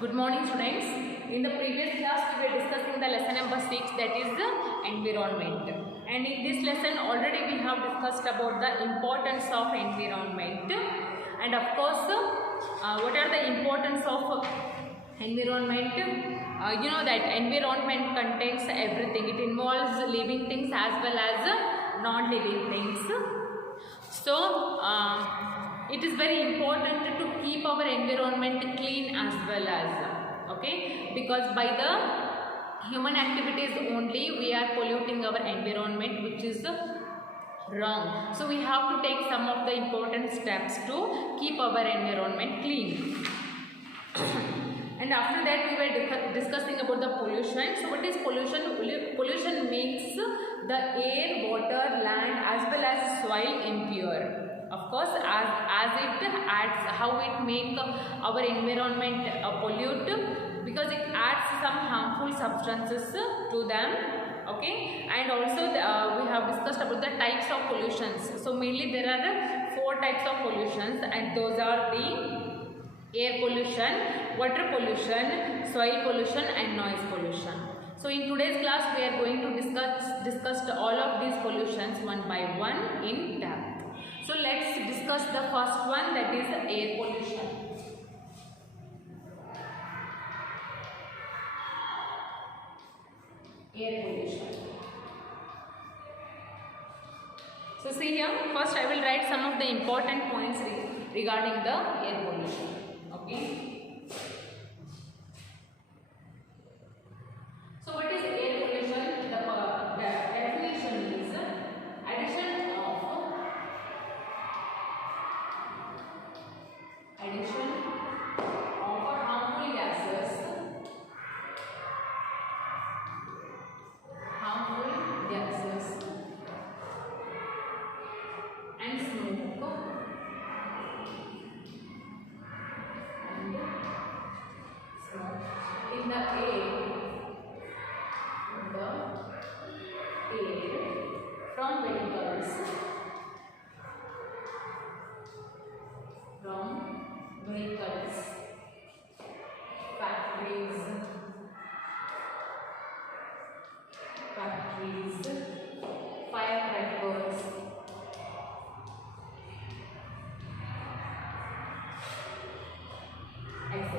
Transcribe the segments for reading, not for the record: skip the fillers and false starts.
Good morning, students. In the previous class we were discussing the lesson number 6, that is the environment, and in this lesson already we have discussed about the importance of environment, and of course what are the importance of environment. You know that environment contains everything. It involves living things as well as non-living things. So it is very important to keep our environment clean as well as, okay, because by the human activities only we are polluting our environment, which is wrong. So we have to take some of the important steps to keep our environment clean. And after that we were discussing about the pollution. So what is pollution? Pollution makes the air, water, land as well as soil impure. Of course, as it adds, how it make our environment pollute, because it adds some harmful substances to them. Okay, and also we have discussed about the types of pollutions. So mainly there are 4 types of pollutions, and those are the air pollution, water pollution, soil pollution and noise pollution. So in today's class we are going to discuss all of these pollutions one by one in depth. So let's discuss the first one, that is air pollution. Air pollution. So see here, first I will write some of the important points regarding the air pollution. Okay. So what is air pollution? The definition is addition of harmful gases and smoke in the air from vehicles, factories, firecrackers, etc.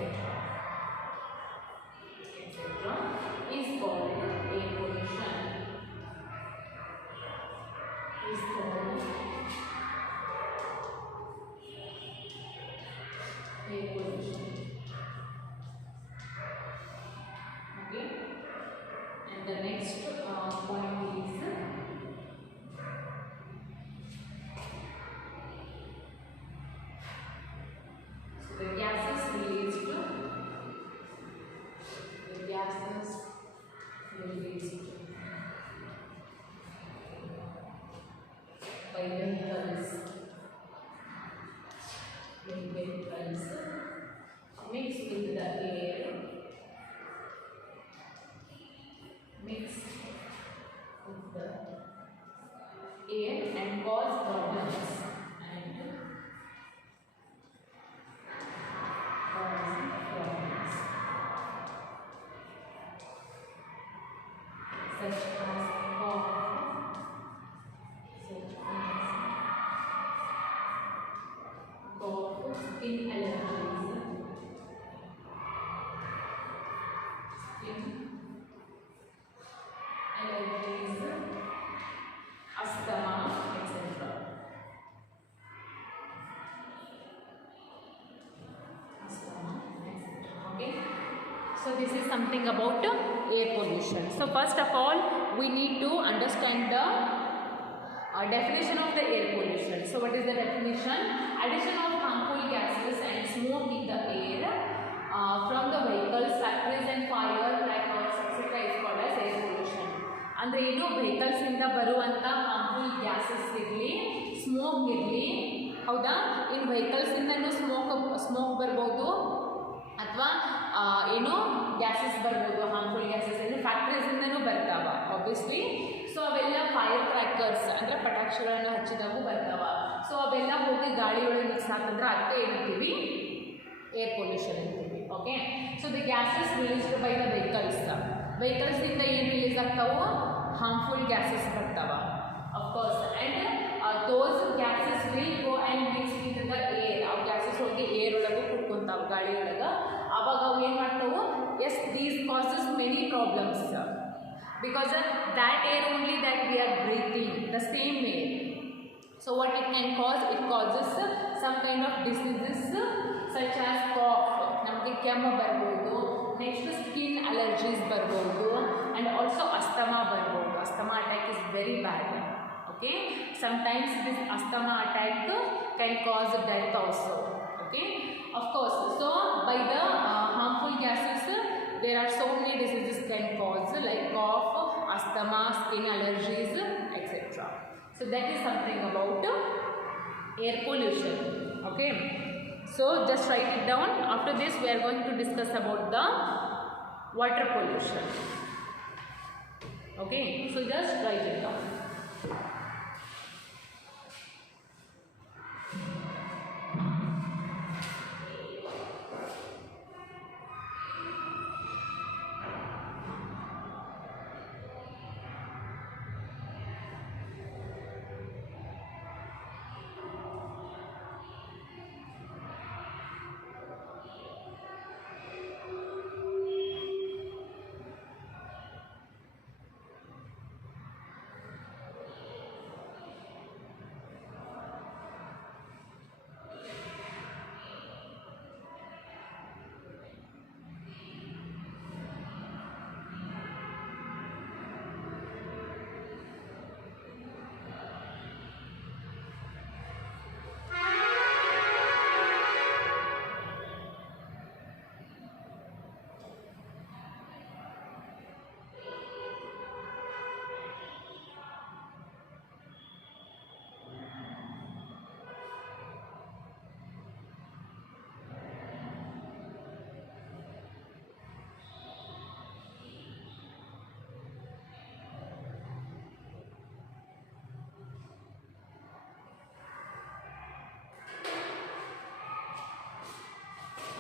is called air pollution. Okay, and the next point is so the gases released by vehicles mix with the air, and cause problems such as cough, skin allergies, asthma, etc. Okay, so this is something about air pollution. So first of all we need to understand the definition of the air pollution. So what is the definition? Addition of harmful gases and smoke in the air from the vehicles, factories and firecrackers, etc. is called as air pollution. ಅಂದ್ರೆ ಏನು, vehicles ಇಂದ ಬರುವಂತ harmful gases ಇರಲಿ, smoke ಇರಲಿ, ಹೌದಾ, ಇನ್ vehicles ಇಂದನೂ smoke ಬರ್ಬೋದು, ಅಥವಾ ಏನು ಗ್ಯಾಸಸ್ ಬರ್ಬೋದು, ಹಾರ್ಮ್ಫುಲ್ ಗ್ಯಾಸಸ್ ಅಂದರೆ ಫ್ಯಾಕ್ಟ್ರೀಸಿಂದನೂ ಬರ್ತಾವ ಆಬ್ವಿಯಸ್ಲಿ. ಸೊ ಅವೆಲ್ಲ ಫೈರ್ ಕ್ರ್ಯಾಕರ್ಸ್ ಅಂದರೆ ಪಟಾಕ್ಷಿಗಳನ್ನು ಹಚ್ಚಿದವು ಬರ್ತಾವ. ಸೊ ಅವೆಲ್ಲ ಹೋಗಿ ಗಾಳಿಯೊಳಗೆ ಮಿಕ್ಸ್ ಆಗ್ತಂದ್ರೆ ಅದಕ್ಕೆ ಏನಂತೀವಿ, ಏರ್ ಪೊಲ್ಯೂಷನ್ ಅಂತೀವಿ. Okay. So the gases released by the vehicles ಇಂದ ಏನು ರಿಲೀಸ್ ಆಗ್ತಾವು? ಹಾರ್ಮ್ಫುಲ್ ಗ್ಯಾಸಸ್ ಬರ್ತಾವ of course. And those gases will go and mix with the air. ಅವು ಗ್ಯಾಸಸ್ ಹೋಗಿ ಏರ್ ಒಳಗೆ ಕುಟ್ಕೊಂತಾವೆ, ಗಾಳಿ ಒಳಗೆ. ಆವಾಗ ಅವು ಏನು ಮಾಡ್ತಾವು? Yes, these causes many problems because that air only that we are breathing, the same air. So what it can cause? It causes some kind of diseases such as cough, namage ಕೆಮ್ಮು ಬರ್ಬೋದು, next skin allergies ಬರ್ಬೋದು, and also asthma ಬರ್ಬೋದು. Asthma attack is very bad. Okay, sometimes this asthma attack can cause death also. Okay, of course. So by the harmful gases there are so many diseases can cause like cough, asthma, skin allergies, etc. So that is something about air pollution. Okay, so just write it down. After this we are going to discuss about the water pollution. Okay, so just write it down.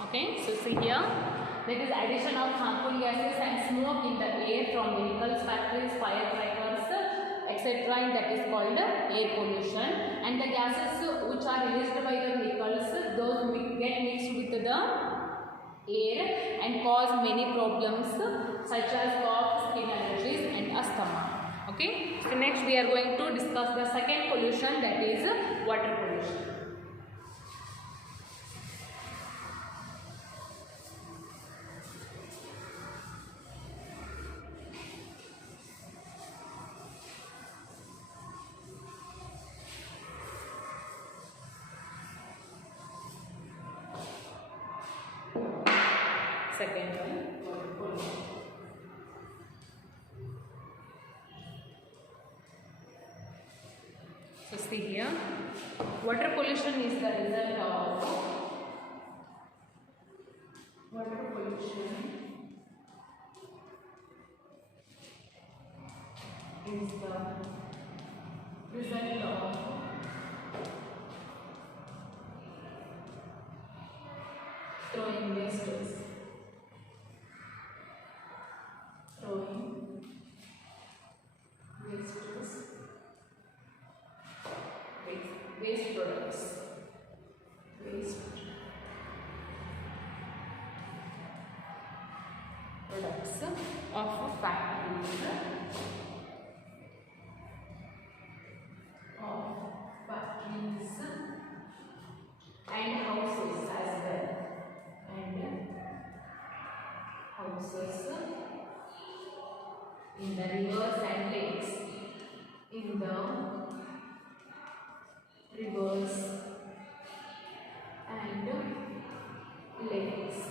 Okay, so see here, there is addition of harmful gases and smoke in the air from vehicles, factories, firecrackers, etc., and that is called air pollution. And the gases which are released by the vehicles, those get mixed with the air and cause many problems such as cough, skin allergies, and asthma. Okay, so next we are going to discuss the second pollution, that is water pollution. Second one, water pollution. So see here, water pollution is the result of water pollution is the result of throwing wastes. Waste products, waste products of factories, and houses as well, and houses in the rivers and lakes, in the rivers and lakes.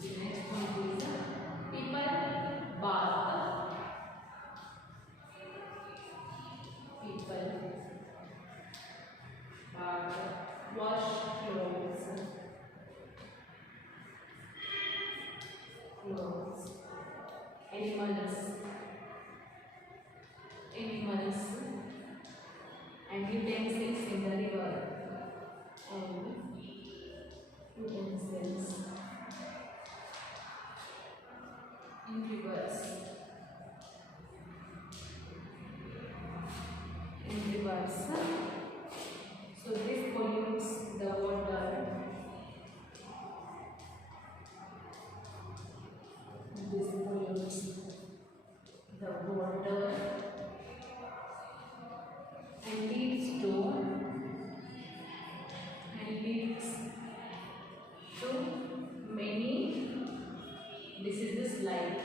The next one is people bath. People bath, wash clothes, animals and utensils in the river. chemicals. So this pollutes the water. This pollutes the water and leads to many diseases like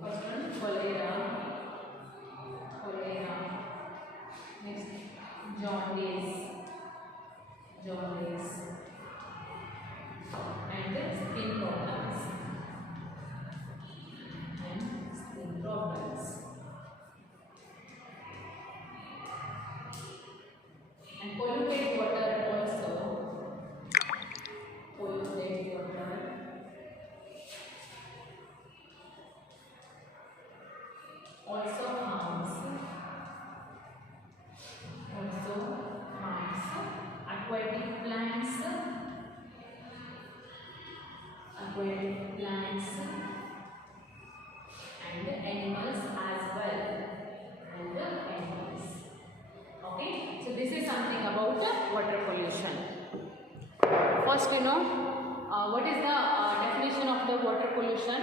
first one cholera, next jaundice, and skin problems. And polluted water also harms aquatic plants and animals as well, okay. So this is something about water pollution. First, what is the definition of the water pollution?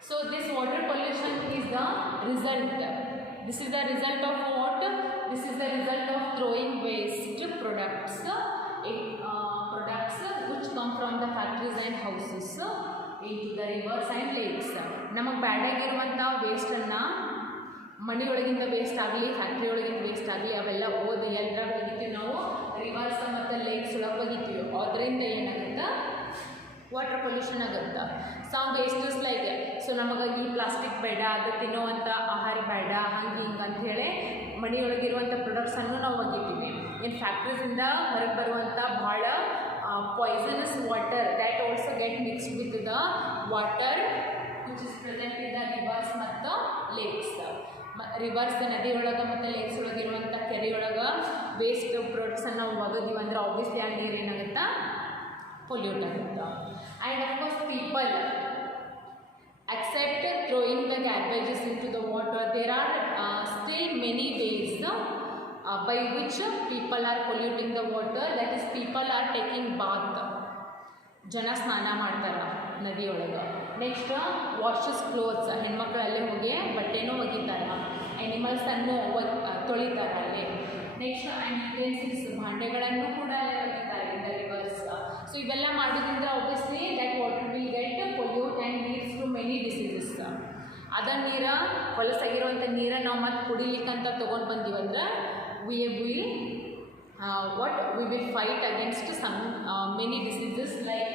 So this water pollution is the result. This is the result of what? This is the result of throwing waste products, products which come from the factories and houses into the rivers and lakes. ನಮಗೆ ಬ್ಯಾಡಾಗಿರುವಂಥ ವೇಸ್ಟನ್ನು ಮನೆಯೊಳಗಿಂದ waste ಆಗಲಿ, factory ಒಳಗಿಂದ waste ಆಗಲಿ, ಅವೆಲ್ಲ ಓದಿ ಎಲ್ಲರ ಒಗಿತೀವಿ ನಾವು, reverse ಮತ್ತು lakes ಒಳಗೆ ಒಗಿತೀವಿ. ಅದರಿಂದ ಏನಾಗುತ್ತೆ? ವಾಟರ್ ಪೊಲ್ಯೂಷನ್ ಆಗುತ್ತೆ. ಸಮ್ ವೇಸ್ಟಸ್ ಲೈಕ್ ಸೊ ನಮಗೆ ಈ ಪ್ಲಾಸ್ಟಿಕ್ ಬೇಡ, ಅದು ತಿನ್ನುವಂಥ ಆಹಾರ ಬೇಡ, ಹಂಗೆ ಹಿಂಗೆ ಅಂಥೇಳಿ ಮನೆಯೊಳಗಿರುವಂಥ ಪ್ರೊಡಕ್ಟ್ಸನ್ನು ನಾವು ಒಗಿತೀವಿ. ಇನ್ನು ಫ್ಯಾಕ್ಟ್ರೀಸಿಂದ ಹೊರಗೆ ಬರುವಂಥ ಭಾಳ poisonous water that also get mixed with the water which is present in the rivers ಮತ್ತು ಲೇಕ್ಸ್. ರಿವರ್ಸ್ ನದಿಯೊಳಗೆ ಮತ್ತು ಲೇಕ್ಸ್ ಒಳಗಿರುವಂಥ ಕೆರೆಯೊಳಗೆ ವೇಸ್ಟ್ ಪ್ರಾಡಕ್ಟ್ಸನ್ನು ನಾವು ಒಗದೀವಿ ಅಂದ್ರೆ ಆಬ್ವಿಯಸ್ಲಿ ಆ ನೀರು ಏನಾಗುತ್ತೆ? ಪೊಲ್ಯೂಟ್ ಆಗುತ್ತೆ. And of course people accept throwing the garbages into the water. There are still many ways by which people are polluting the water. That is, people are taking bath. ಜನ ಸ್ನಾನ ಮಾಡ್ತಾರೆ ನದಿಯೊಳಗೆ. Next washes clothes, ಹೆಣ್ಮಕ್ಳು ಅಲ್ಲೇ ಹೋಗಿ ಬಟ್ಟೆನೂ ಒಗಿತಾರೆ, ಆ್ಯನಿಮಲ್ಸನ್ನು ತೊಳಿತಾರೆ ಅಲ್ಲೇ. Next and utensils, ಭಾಂಡೆಗಳನ್ನು ಕೂಡ ಅಲ್ಲೇ ಒಗಿತಾರೆ ಇನ್ ದ ರಿವರ್ಸ್. ಸೊ ಇವೆಲ್ಲ ಮಾಡೋದ್ರಿಂದ obviously that water will get pollute and leads to many diseases. ಅದ ನೀರು ಹೊಲಸಾಗಿರುವಂಥ ನೀರನ್ನು ನಾವು ಮತ್ತೆ ಕುಡಿಲಿಕ್ಕಂತ ತೊಗೊಂಡು ಬಂದೀವಂದ್ರೆ we will fight against some many diseases like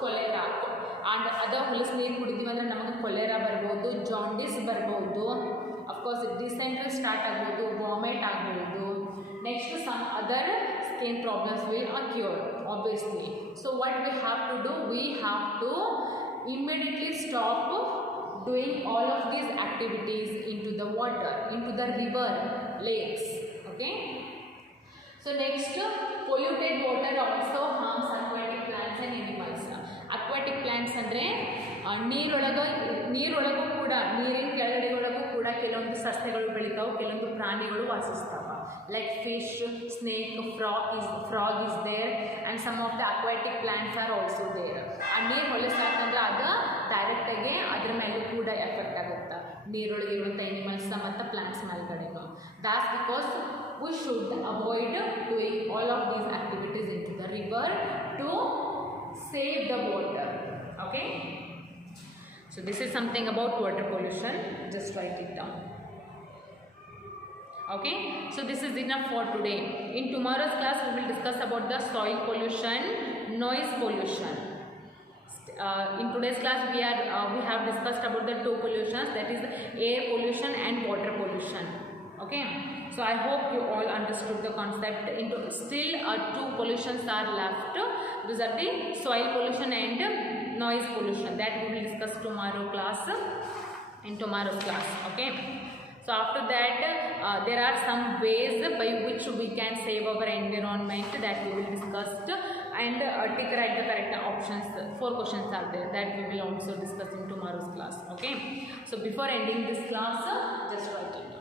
cholera. and ಅದ ಹೊಲಸು ನೀರು ಕುಡಿದೀವಿ ಅಂದರೆ ನಮಗೆ ಕೊಲೆರಾ ಬರ್ಬೋದು, ಜಾಂಡಿಸ್ ಬರ್ಬೋದು, ಅಫ್ಕೋರ್ಸ್ ಡಿಸೆಂಟ್ರಿ ಸ್ಟಾರ್ಟ್ ಆಗ್ಬೋದು, ವಾಮಿಟ್ ಆಗ್ಬೋದು. Next some other skin problems will occur obviously. So what we have to do? We have to immediately stop doing all of these activities into the water, into the river, lakes. Okay. So next, polluted water also harms aquatic plants and animals. Aquatic plants ಅಂದರೆ ನೀರೊಳಗೂ ಕೂಡ, ನೀರಿನ ಕೆಳಗಡೆ ಒಳಗೂ ಕೂಡ ಕೆಲವೊಂದು ಸಸ್ಯಗಳು ಬೆಳಿತಾವೆ, ಕೆಲವೊಂದು ಪ್ರಾಣಿಗಳು ವಾಸಿಸ್ತಾವೆ. Like fish, snake, frog is there and some of the aquatic plants are also there. ಆ ನೀರು ಹೊಲಸಾಕಂದ್ರೆ ಅದು ಡೈರೆಕ್ಟಾಗಿ ಅದ್ರ ಮೇಲೂ ಕೂಡ ಎಫೆಕ್ಟ್ ಆಗುತ್ತೆ, ನೀರೊಳಗಿರುವಂಥ ಎನಿಮಲ್ಸ್ ಮತ್ತು plants ಮೇಲ್ಗಡೆಗೂ. that's because we should avoid doing all of these activities into the river to save the water. Okay. So this is something about water pollution. Just write it down. Okay. So this is enough for today. In tomorrow's class we will discuss about the soil pollution, noise pollution. In today's class we have discussed about the two pollutions, that is air pollution and water pollution. Okay. So I hope you all understood the concept. Still two pollutions are left. These are the soil pollution and noise pollution, that we will discuss in tomorrow's class. Okay. So after that there are some ways by which we can save our environment, that we will discuss and write the correct options. 4 questions are there that we will also discuss in tomorrow's class. Okay, so before ending this class, just write it down.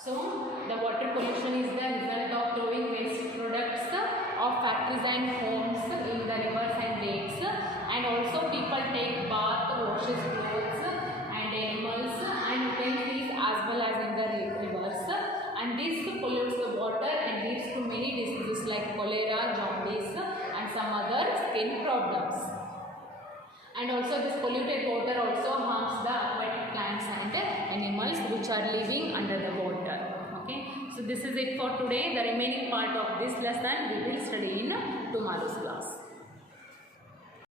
So, the water pollution is the result of throwing waste products of factories and homes in the rivers and lakes, and also people take bath, washes clothes and animals and utensils as well as in the rivers, and this pollutes the water and leads to many diseases like cholera, jaundice and some other skin problems. And also this polluted water also harms the aquatic plants and animals which are living under the water. Okay, so this is it for today. The remaining part of this lesson we will study in tomorrow's class.